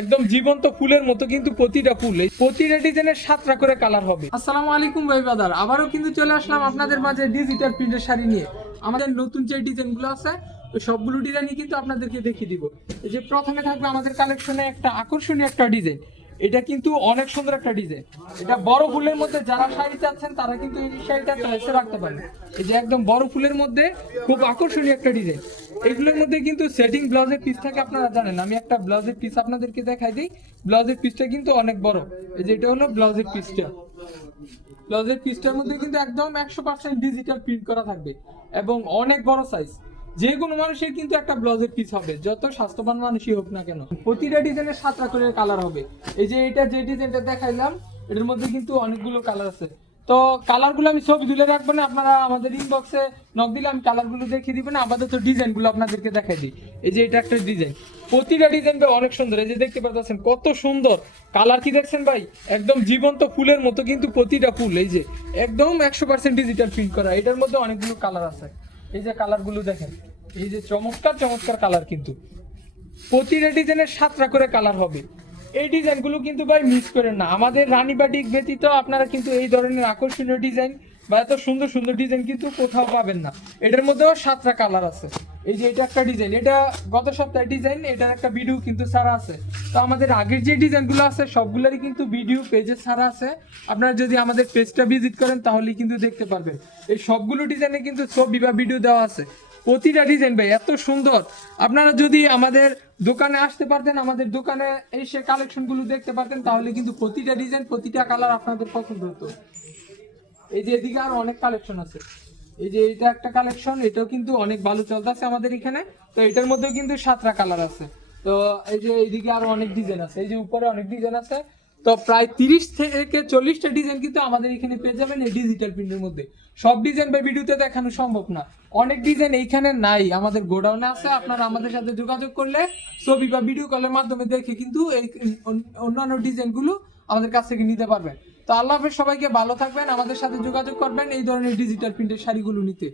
একদম জীবন্ত ফুলের মতো কিন্তু প্রতিটা ফুল, এই প্রতিটা ডিজাইনের 7টা করে কালার হবে। আসসালামু আলাইকুম ভাই বাদার, আবারও কিন্তু চলে আসলাম আপনাদের মাঝে ডিজিটাল প্রিন্টের শাড়ি নিয়ে। আমাদের নতুন যে ডিজাইনগুলো আছে ওই সবগুলো ডিজাইনই কিন্তু আপনাদেরকে দেখিয়ে দিব। এই যে প্রথমে থাকবে আমাদের কালেকশনে একটা আকর্ষণীয় একটা ডিজাইন, এটা কিন্তু অনেক সুন্দর একটা ডিজাইন। এটা বড় ফুলের মধ্যে যারা শাড়ি চাচ্ছেন তারা কিন্তু এই শাড়িটা চয়েসে রাখতে পারেন। এই যে একদম বড় ফুলের মধ্যে খুব আকর্ষণীয় একটা ডিজাইন। এগুলোর মধ্যে কিন্তু সেটিং ব্লাউজের পিস থাকে, আপনারা জানেন। আমি একটা ব্লাউজের পিস আপনাদেরকে দেখাই দিই। ব্লাউজের পিসটা কিন্তু অনেক বড়। এই যে এটা হলো ব্লাউজের পিসটা। ব্লাউজের পিসটার মধ্যে কিন্তু একদম 100% ডিজিটাল প্রিন্ট করা থাকবে এবং অনেক বড় সাইজ। যে কোনো মানুষের কিন্তু একটা ব্লাউজের পিস হবে, যত স্বাস্থ্যবান মানুষই হোক না কেন। প্রতিটা ডিজাইনের 7টা করে কালার হবে। এই যে এটা যে ডিজাইনটা দেখাইলাম এটার মধ্যে কিন্তু অনেকগুলো কালার আছে। তো কালারগুলো আমি ছবি তুলে রাখবো না, আপনারা আমাদের ইনবক্সে নক দিলে আমি কালারগুলো দেখিয়ে দিব না। আপাতত ডিজাইনগুলো আপনাদেরকে দেখাই দিই। এই যে এটা একটা ডিজাইন, প্রতিটা ডিজাইনটা অনেক সুন্দর। এই যে দেখতে পাচ্ছেন কত সুন্দর কালার, কি দেখছেন ভাই? একদম জীবন্ত ফুলের মতো কিন্তু প্রতিটা ফুল। এই যে একদম 100% ডিজিটাল প্রিন্ট করা। এটার মধ্যে অনেকগুলো কালার আছে। এই যে কালারগুলো দেখেন, এই যে চমৎকার চমৎকার কালার। কিন্তু প্রতিটা ডিজাইনের 7টা করে কালার হবে। এই ডিজাইনগুলো কিন্তু ভাই মিস করেন না। আমাদের রানী বাটিক ব্যতীত আপনারা কিন্তু এই ধরনের আকর্ষণীয় ডিজাইন বা এত সুন্দর সুন্দর ডিজাইন কিন্তু কোথাও পাবেন না। এটার মধ্যেও 7টা কালার আছে। এই যে এটা একটা ডিজাইন, এটা গত সপ্তাহের ডিজাইন, এটার একটা ভিডিও কিন্তু ছাড়া আছে। তো আমাদের আগের যে ডিজাইনগুলো আছে সবগুলোরই কিন্তু ভিডিও পেজে ছাড়া আছে। আপনারা যদি আমাদের পেজটা ভিজিট করেন তাহলেই কিন্তু দেখতে পারবেন। এই সবগুলো ডিজাইনে কিন্তু ছবি বা ভিডিও দেওয়া আছে। প্রতিটা ডিজাইন ভাই এত সুন্দর। আপনারা যদি আমাদের দোকানে আসতে পারতেন, আমাদের দোকানে এসে কালেকশনগুলো দেখতে পারতেন, তাহলে কিন্তু প্রতিটা ডিজাইন প্রতিটা কালার আপনাদের পছন্দ হতো। এই যে এদিকে আরো অনেক কালেকশন আছে। এই যে এটা একটা কালেকশন, এটাও কিন্তু অনেক ভালো চলতেছে আমাদের এখানে। তো এটার মধ্যেও কিন্তু 7টা কালার আছে। তো এই যে এইদিকে আরো অনেক ডিজাইন আছে, এই যে উপরে অনেক ডিজাইন আছে। তো প্রায় 30 থেকে 40টা ডিজাইন কিন্তু আমাদের এখানে পেয়ে যাবেন এই ডিজিটাল প্রিন্টের মধ্যে। সব ডিজাইন বা ভিডিওতে দেখানো সম্ভব না, অনেক ডিজাইন এইখানে নাই, আমাদের গোডাউনে আছে। আপনারা আমাদের সাথে যোগাযোগ করলে ছবি বা ভিডিও কলের মাধ্যমে দেখে কিন্তু এই অন্যান্য ডিজাইনগুলো আমাদের কাছ থেকে নিতে পারবেন। তো আল্লাহ হাফেজ, সবাইকে ভালো থাকবেন, আমাদের সাথে যোগাযোগ করবেন এই ধরনের ডিজিটাল প্রিন্টের শাড়িগুলো নিতে।